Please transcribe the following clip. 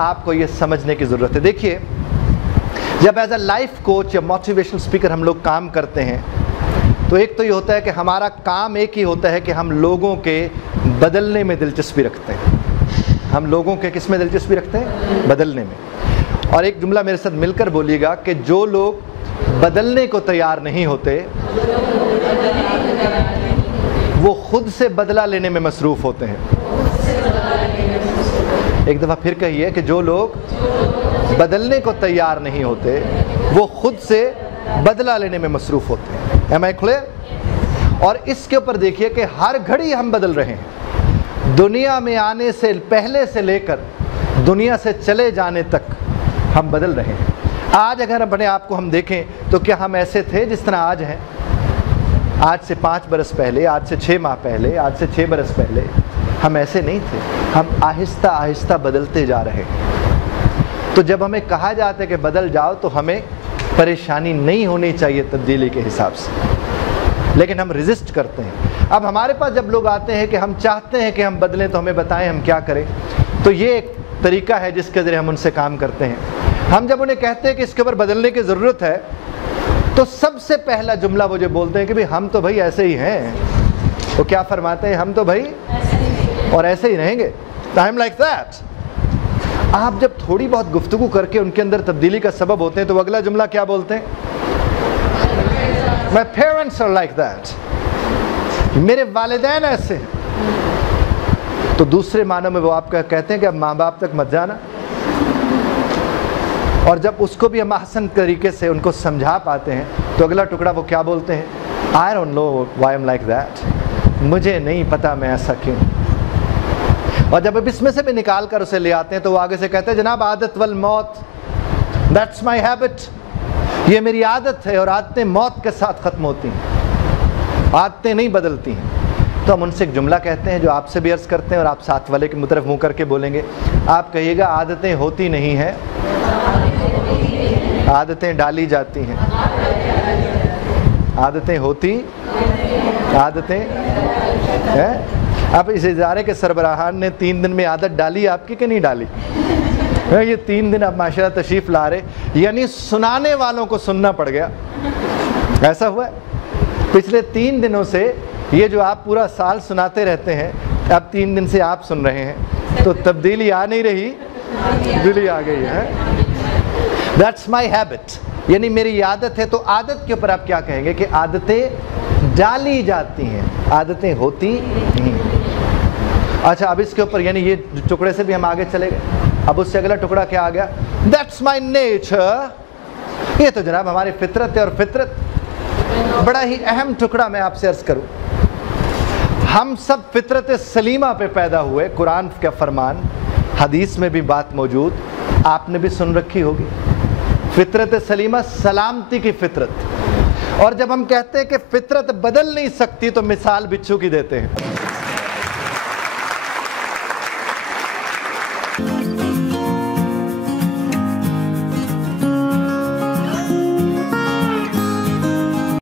آپ کو یہ سمجھنے کی ضرورت ہے. دیکھیے جب ایز اے لائف کوچ یا موٹیویشنل اسپیکر ہم لوگ کام کرتے ہیں تو ایک تو یہ ہوتا ہے کہ ہمارا کام ایک ہی ہوتا ہے کہ ہم لوگوں کے بدلنے میں دلچسپی رکھتے ہیں. ہم لوگوں کے کس میں دلچسپی رکھتے ہیں؟ بدلنے میں. اور ایک جملہ میرے ساتھ مل کر بولیے گا کہ جو لوگ بدلنے کو تیار نہیں ہوتے وہ خود سے بدلہ لینے میں مصروف ہوتے ہیں. ایک دفعہ پھر کہیے کہ جو لوگ بدلنے کو تیار نہیں ہوتے وہ خود سے بدلہ لینے میں مصروف ہوتے ہیں. Am I clear؟ اور اس کے اوپر دیکھیے کہ ہر گھڑی ہم بدل رہے ہیں. دنیا میں آنے سے پہلے سے لے کر دنیا سے چلے جانے تک ہم بدل رہے ہیں. آج اگر اپنے آپ کو ہم دیکھیں تو کیا ہم ایسے تھے جس طرح آج ہیں؟ آج سے 5 برس پہلے، آج سے 6 ماہ پہلے، آج سے 6 برس پہلے ہم ایسے نہیں تھے. ہم آہستہ آہستہ بدلتے جا رہے ہیں. تو جب ہمیں کہا جاتا ہے کہ بدل جاؤ تو ہمیں پریشانی نہیں ہونی چاہیے تبدیلی کے حساب سے، لیکن ہم ریزسٹ کرتے ہیں. اب ہمارے پاس جب لوگ آتے ہیں کہ ہم چاہتے ہیں کہ ہم بدلیں تو ہمیں بتائیں ہم کیا کریں، تو یہ ایک طریقہ ہے جس کے ذریعے ہم ان سے کام کرتے ہیں. ہم جب انہیں کہتے ہیں کہ اس کے اوپر بدلنے کی ضرورت ہے تو سب سے پہلا جملہ وہ جو بولتے ہیں کہ بھئی ہم تو بھائی ایسے ہی ہیں. وہ کیا فرماتے ہیں؟ ہم تو بھائی اور ایسے ہی رہیں گے. I'm like that. آپ جب تھوڑی بہت گفتگو کر کے ان کے اندر تبدیلی کا سبب ہوتے ہیں تو وہ اگلا جملہ کیا بولتے ہیں؟ My parents are like that. میرے والدین ایسے ہیں. تو دوسرے معنوں میں وہ آپ کا کہتے ہیں کہ اب ماں باپ تک مت جانا. اور جب اس کو بھی ہم احسن طریقے سے ان کو سمجھا پاتے ہیں تو اگلا ٹکڑا وہ کیا بولتے ہیں؟ I don't know why I'm like that. مجھے نہیں پتا میں ایسا کیوں. اور جب اب اس میں سے بھی نکال کر اسے لے آتے ہیں تو وہ آگے سے کہتے ہیں جناب عادت والموت، that's my habit. یہ میری عادت ہے اور عادتیں موت کے ساتھ ختم ہوتی ہیں، عادتیں نہیں بدلتی ہیں. تو ہم ان سے ایک جملہ کہتے ہیں جو آپ سے بھی عرض کرتے ہیں اور آپ ساتھ والے کی طرف منہ کر کے بولیں گے. آپ کہیے گا عادتیں ہوتی نہیں ہیں، عادتیں ڈالی جاتی ہیں. عادتیں ہوتی، عادتیں اب اس ادارے کے سربراہان نے 3 دن میں عادت ڈالی آپ کی کہ نہیں ڈالی؟ یہ 3 دن اب ماشاءاللہ تشریف لا رہے، یعنی سنانے والوں کو سننا پڑ گیا. ایسا ہوا ہے پچھلے 3 دنوں سے. یہ جو آپ پورا سال سناتے رہتے ہیں اب 3 دن سے آپ سن رہے ہیں تو تبدیلی آ نہیں رہی، تبدیلی آ گئی ہے. That's my habit. یعنی میری عادت ہے. تو عادت کے اوپر آپ کیا کہیں گے کہ عادتیں ڈالی جاتی ہیں، عادتیں ہوتی نہیں. اچھا اب اس کے اوپر یعنی یہ ٹکڑے سے بھی ہم آگے چلے گئے. اب اس سے اگلا ٹکڑا کیا آ گیا؟ That's my nature. یہ تو جناب ہماری فطرت ہے. اور فطرت بڑا ہی اہم ٹکڑا میں آپ سے عرض کروں. ہم سب فطرت سلیمہ پہ پیدا ہوئے. قرآن کا فرمان، حدیث میں بھی بات موجود، آپ نے بھی سن رکھی ہوگی. فطرت سلیمہ سلامتی کی فطرت. اور جب ہم کہتے ہیں کہ فطرت بدل نہیں سکتی تو مثال بچھو کی دیتے ہیں.